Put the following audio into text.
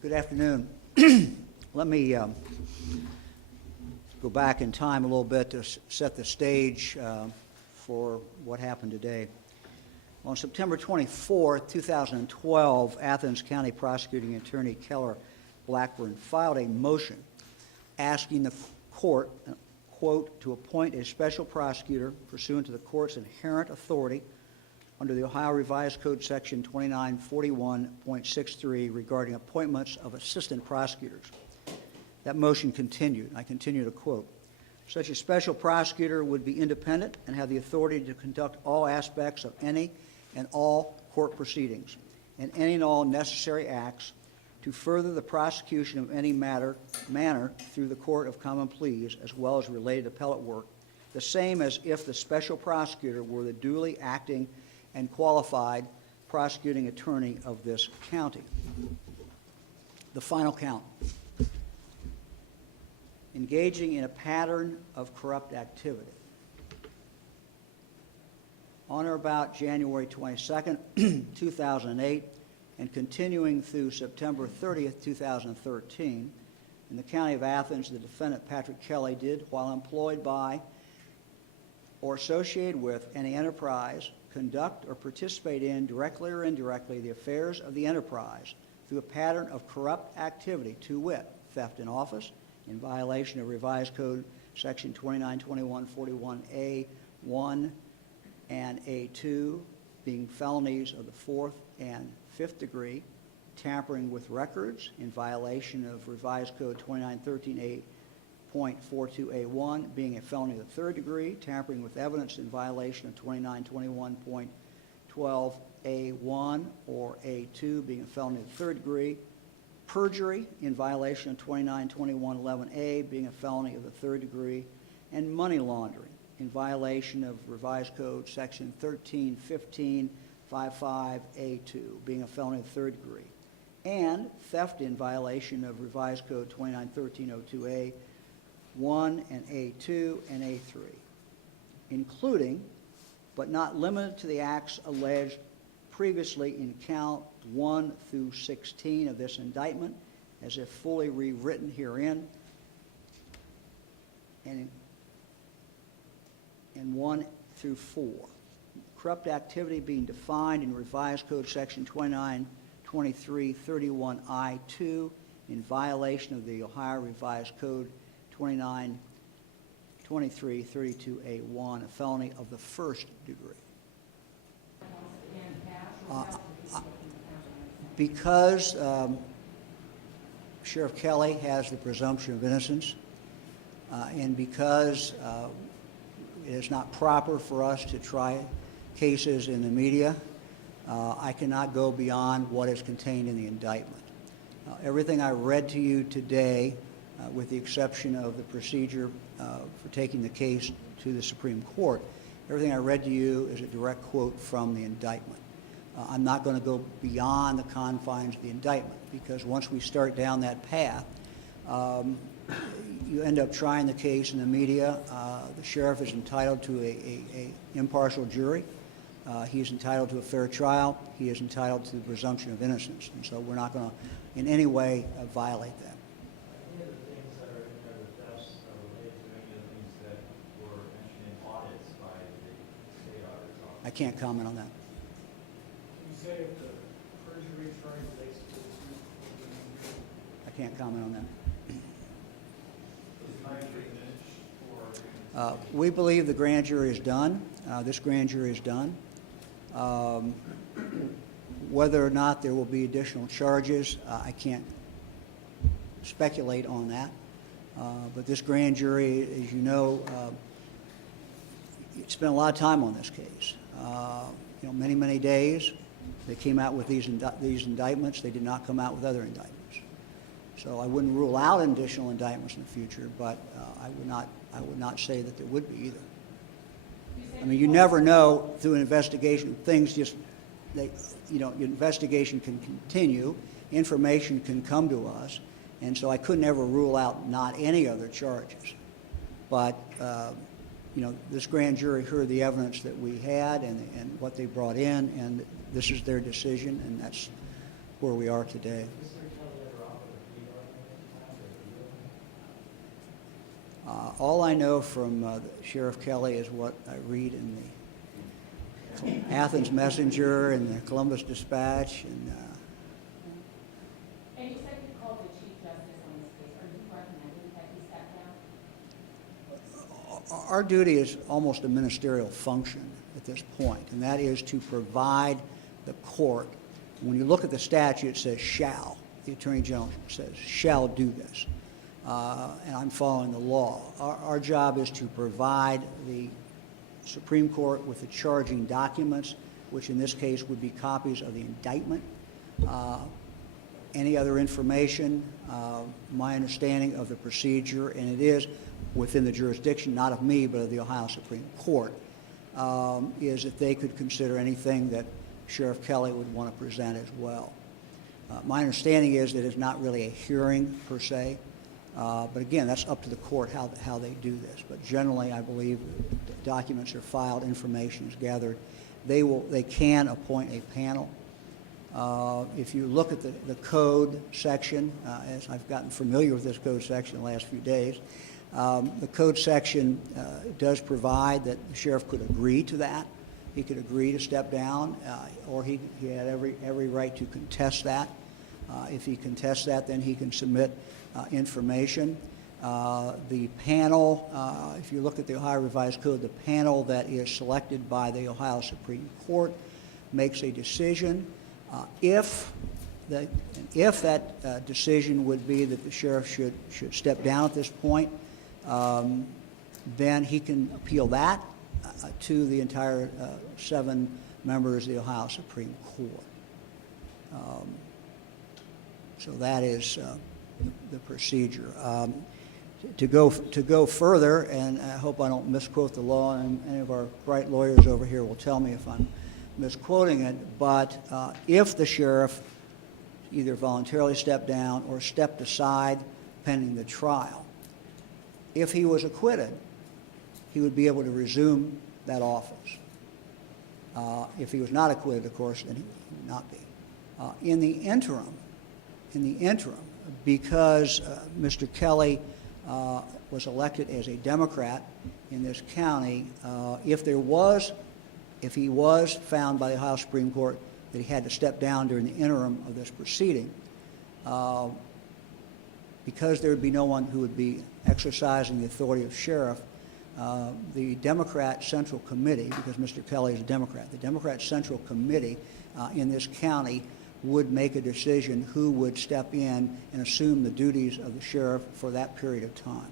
Good afternoon. Let me go back in time a little bit to set the stage for what happened today. On September 24, 2012, Athens County Prosecuting Attorney Keller Blackburn filed a motion asking the court, quote, to appoint a special prosecutor pursuant to the court's inherent authority under the Ohio Revised Code Section 2941.63 regarding appointments of assistant prosecutors. That motion continued. I continue to quote, such a special prosecutor would be independent and have the authority to conduct all aspects of any and all court proceedings and any and all necessary acts to further the prosecution of any manner through the Court of Common Pleas as well as related appellate work, the same as if the special prosecutor were the duly acting and qualified prosecuting attorney of this county. The final count. Engaging in a pattern of corrupt activity. On or about January 22nd, 2008, and continuing through September 30th, 2013, in the County of Athens, the defendant Patrick Kelly did, while employed by or associated with any enterprise, conduct or participate in, directly or indirectly, the affairs of the enterprise through a pattern of corrupt activity, to wit, theft in office, in violation of Revised Code Section 2921.41A1 and A2, being felonies of the 4th and 5th degree, tampering with records in violation of Revised Code 2913.42A1, being a felony of the 3rd degree, tampering with evidence in violation of 2921.12A1 or A2, being a felony of the 3rd degree, perjury in violation of 2921.11A, being a felony of the 3rd degree, and money laundering in violation of Revised Code Section 1315.55A2, being a felony of the 3rd degree, and theft in violation of Revised Code 2913.02A, 1 and A2 and A3, including but not limited to the acts alleged previously in count 1 through 16 of this indictment, as if fully rewritten herein, and 1 through 4. Corrupt activity being defined in Revised Code Section 2923.31I2 in violation of the Ohio Revised Code 2923.32A1, a felony of the 1st degree. Because Sheriff Kelly has the presumption of innocence, and because it is not proper for us to try cases in the media, I cannot go beyond what is contained in the indictment. Everything I read to you today, with the exception of the procedure for taking the case to the Supreme Court, everything I read to you is a direct quote from the indictment. I'm not going to go beyond the confines of the indictment, because once we start down that path, you end up trying the case in the media. The sheriff is entitled to a impartial jury. He's entitled to a fair trial. He is entitled to the presumption of innocence. And so we're not going to in any way violate that. Any of the things that are in there, the thefts are related to any of the things that were mentioned in audits by the state auditor's office? I can't comment on that. You say if the perjury charge relates to the truth, I can't comment on that. We believe the grand jury is done. This grand jury is done. Whether or not there will be additional charges, I can't speculate on that. But this grand jury, as you know, spent a lot of time on this case. Many, many days. They came out with these indictments. They did not come out with other indictments. So I wouldn't rule out additional indictments in the future, but I would not say that there would be either. I mean, you never know through an investigation. Things just, your investigation can continue, information can come to us, and so I couldn't ever rule out not any other charges. But this grand jury heard the evidence that we had and what they brought in, and this is their decision, and that's where we are today. Mr. Kelly ever All I know from Sheriff Kelly is what I read in the Athens Messenger and the Columbus Dispatch. And you said you called the Chief Justice on this case. Are you recommending that he step down? our duty is almost a ministerial function at this point, and that is to provide the court. When you look at the statute, it says shall. The Attorney General says shall do this. And I'm following the law. Our job is to provide the Supreme Court with the charging documents, which in this case would be copies of the indictment, any other information, my understanding of the procedure, and it is within the jurisdiction, not of me, but of the Ohio Supreme Court, is that they could consider anything that Sheriff Kelly would want to present as well. My understanding is that it's not really a hearing per se, but again, that's up to the court how they do this. But generally, I believe documents are filed, information is gathered. They can appoint a panel. If you look at the code section, as I've gotten familiar with this code section the last few days, the code section does provide that the sheriff could agree to that. He could agree to step down, or he had every right to contest that. If he contests that, then he can submit information. The panel, if you look at the Ohio Revised Code, the panel that is selected by the Ohio Supreme Court makes a decision. If that decision would be that the sheriff should step down at this point, then he can appeal that to the entire 7 members of the Ohio Supreme Court. So that is the procedure. To go further, and I hope I don't misquote the law, and any of our bright lawyers over here will tell me if I'm misquoting it, but if the sheriff either voluntarily stepped down or stepped aside pending the trial, if he was acquitted, he would be able to resume that office. If he was not acquitted, of course, then he would not be. In the interim, because Mr. Kelly was elected as a Democrat in this county, if he was found by the Ohio Supreme Court that he had to step down during the interim of this proceeding, because there would be no one who would be exercising the authority of sheriff, the Democrat Central Committee, because Mr. Kelly is a Democrat, the Democrat Central Committee in this county would make a decision who would step in and assume the duties of the sheriff for that period of time.